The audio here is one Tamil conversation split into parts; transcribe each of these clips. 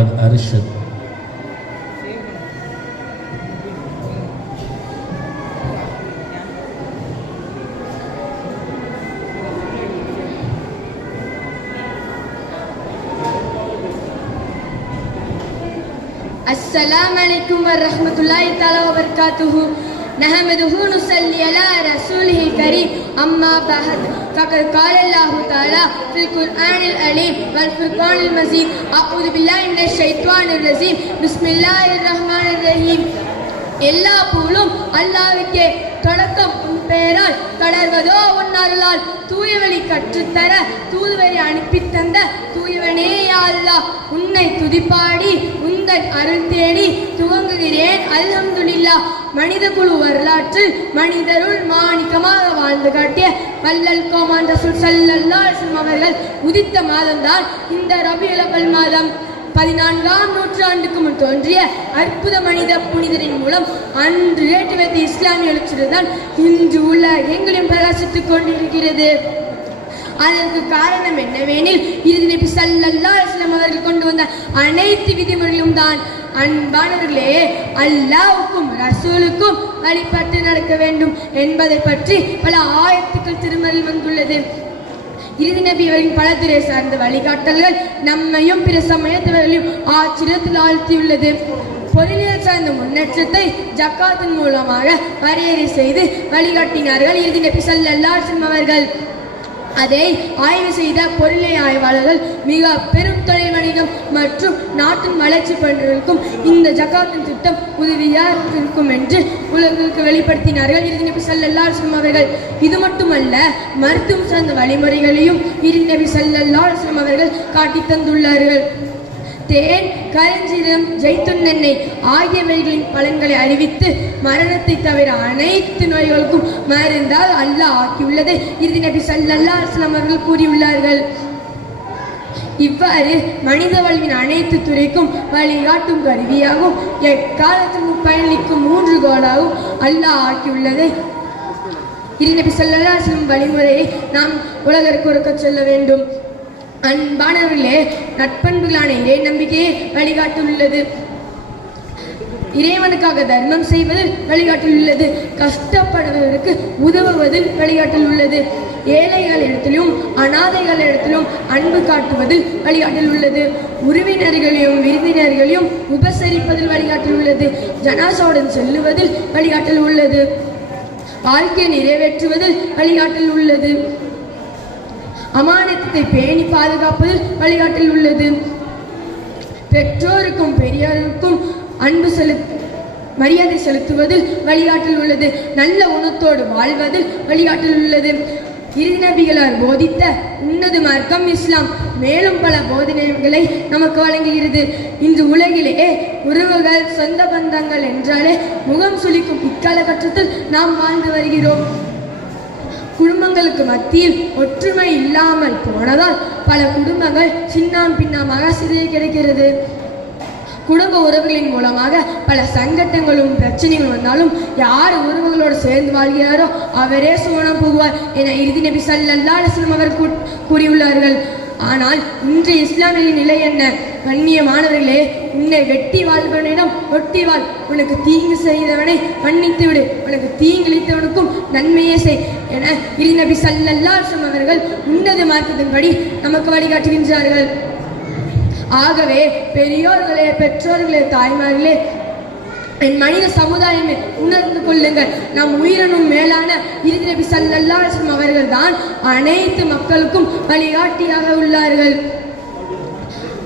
أرشد. السلام عليكم ورحمة الله تعالى وبركاته. نحمده نصلي على رسوله الكريم. أما بعد. فقد قال الله تعالى في القرآن العليم والفرقان المجيد أعوذ بالله من الشيطان الرجيم بسم الله الرحمن الرحيم எல்லா புகழும் அல்லாவுக்கே தொடக்கம் உன் பெயரால் தொடர்வதோ உன் அருளால் தூயவழி கற்றுத்தர தூதுவரை அனுப்பித் தந்த தூயவனே யா அல்லாஹ் உன்னை துதிப்பாடி உந்தன் அருள் தேடி துவங்குகிறேன். அல்ஹம்துலில்லா மனித குழு வரலாற்றில் மனிதருள் மாணிக்கமாக வாழ்ந்து காட்டிய வல்லல் கோமான் ரசூல் அவர்கள் உதித்த மாதம்தான் இந்த ரபி அவல் மாதம். பதினான்காம் நூற்றாண்டுக்கு முன் தோன்றிய அற்புத மனித புனிதரின் மூலம் அன்று ஏற்றி வைத்த இஸ்லாமிய எழுச்சிதான் இன்று உள்ள எங்களையும் பிரகாசித்துக் கொண்டிருக்கிறது. அதற்கு காரணம் என்னவெனில் இது நபி சல்லல்லா அலைஹி அவர்கள் கொண்டு வந்த அனைத்து விதிமுறைகளும் தான் அன்பானவர்களே அல்லாவுக்கும் ரசூலுக்கும் வழிபட்டு நடக்க வேண்டும் என்பதை பற்றி பல ஆயத்துக்கள் திருமறையில் வந்துள்ளது. இறுதி நபி அவரின் பல துறை சார்ந்த வழிகாட்டல்கள் நம்மையும் பிற சமயத்தவர்களையும் ஆச்சரியத்தில் ஆழ்த்தியுள்ளது. பொருளியல் சார்ந்த முன்னேற்றத்தை ஜக்காத்தின் மூலமாக வரையறை செய்து வழிகாட்டினார்கள் இறுதி நபி ஸல்லல்லாஹு அவர்கள். அதை ஆய்வு செய்த பொருளை ஆய்வாளர்கள் மிக பெரும் தொழில் வணிகம் மற்றும் நாட்டின் வளர்ச்சி பணிகளுக்கும் இந்த ஜக்காத்தின் திட்டம் உதவியாக இருக்கும் என்று உலகிற்கு வெளிப்படுத்தினார்கள். இறுதி நபி ஸல்லல்லாஹு அவர்கள். இது மட்டுமல்ல மருத்துவம் சார்ந்த வழிமுறைகளையும் இறுதி நபி ஸல்லல்லாஹு அவர்கள் காட்டி தந்துள்ளார்கள் தேன் கருஞ்சீரம் ஜெய்துன் எண்ணெய் ஆகியவைகளின் பலன்களை அறிவித்து மரணத்தை தவிர அனைத்து நோய்களுக்கும் மருந்தால் அல்லாஹ் ஆக்கியுள்ளதை. இறுதி நபி சல்லல்லா அஸ்லாம் அவர்கள் கூறியுள்ளார்கள். இவ்வாறு மனித வாழ்வின் அனைத்து துறைக்கும் வழிகாட்டும் கருவியாகவும் எக்காலத்திற்கும் பயணிக்கும் மூன்று கோலாகவும் அல்லாஹ் ஆக்கியுள்ளதை. இருநபி ஸல்லல்லாஹு வழிமுறையை நாம் உலகிற்கு உறக்கச் சொல்ல வேண்டும். அன்பானவர்களே நட்பண்புகளான இறை நம்பிக்கையை வழிகாட்டுள்ளது இறைவனுக்காக தர்மம் செய்வதில் வழிகாட்டில் உள்ளது கஷ்டப்படுவதற்கு உதவுவதில் வழிகாட்டில் உள்ளது ஏழைகள் இடத்திலும் அனாதைகள் இடத்திலும் அன்பு காட்டுவதில் வழிகாட்டில் உள்ளது உறவினர்களையும் விருந்தினர்களையும் உபசரிப்பதில் வழிகாட்டில் உள்ளது ஜனாசாவுடன் செல்லுவதில் வழிகாட்டில் உள்ளது வாழ்க்கையை நிறைவேற்றுவதில் வழிகாட்டில் உள்ளது அமானத்தை பேணி பாதுகாப்பதில் வழிகாட்டில் உள்ளது. பெற்றோருக்கும் பெரியோருக்கும் அன்பு செலுத் மரியாதை செலுத்துவதில் வழிகாட்டில் உள்ளது. நல்ல உணத்தோடு வாழ்வதில் வழிகாட்டில் உள்ளது. இறுதி நபிகளார் போதித்த உன்னது மார்க்கம் இஸ்லாம். மேலும் பல போதனைகளை நமக்கு வழங்குகிறது. இன்று உலகிலேயே உறவுகள் சொந்த பந்தங்கள் என்றாலே முகம் சுளிக்கும் இக்காலகட்டத்தில் நாம் வாழ்ந்து வருகிறோம். குடும்பங்களுக்கு மத்தியில் ஒற்றுமை இல்லாமல் போனதால் பல குடும்பங்கள் சின்னாம் பின்னமாக சிதைய கிடைக்கிறது. குடும்ப உறவுகளின் மூலமாக பல சங்கட்டங்களும் பிரச்சனைகளும் வந்தாலும் யார் உறவுகளோடு சேர்ந்து வாழ்கிறாரோ அவரே சோனம் போகுவார் என இறுதி நபி ஸல்லல்லாஹு அலைஹி வஸல்லம் அவர் கூ- கூறியுள்ளார்கள். ஆனால் இன்று இஸ்லாமிய நிலை என்ன? கண்ணியமானவர்களே உன்னை வெட்டி வாழ்பவனிடம் ஒட்டி வாழ். உனக்கு தீங்கு செய்தவனை மன்னித்து விடு. உனக்கு தீங்கிழித்தவனுக்கும் நன்மையே செய் என இறுதி நபி ஸல்லல்லாஹு அவர்கள் உன்னத மார்க்கத்தின்படி நமக்கு வழிகாட்டுகின்றார்கள். ஆகவே பெரியோர்களே பெற்றோர்களே தாய்மார்களே என் மனித சமுதாயமே உணர்ந்து கொள்ளுங்கள். நம் உயிரினும் மேலான இறுதி சல்லல்லா அவர்கள் தான் அனைத்து மக்களுக்கும் வழிகாட்டியாக உள்ளார்கள்.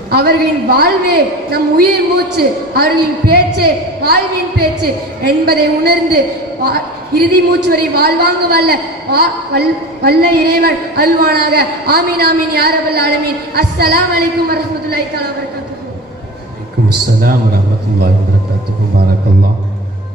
அவர்களின் வாழ்வே நம் உயிர் மூச்சு அவர்களின் பேச்சே வாழ்வின் பேச்சு என்பதை உணர்ந்து வா- இறுதி மூச்சு வரை வாழ்வாங்க வல்ல வா- வல்- வல்ல இறைவன் அல்வானாக ஆமீன் ஆமீன் யாரபல் ஆலமீன். அஸ்ஸலாம் வலைக்கும் வரஹ்மத்துல்லாஹி தஆலா عليكم السلام ورحمة الله وبركاته. بارك الله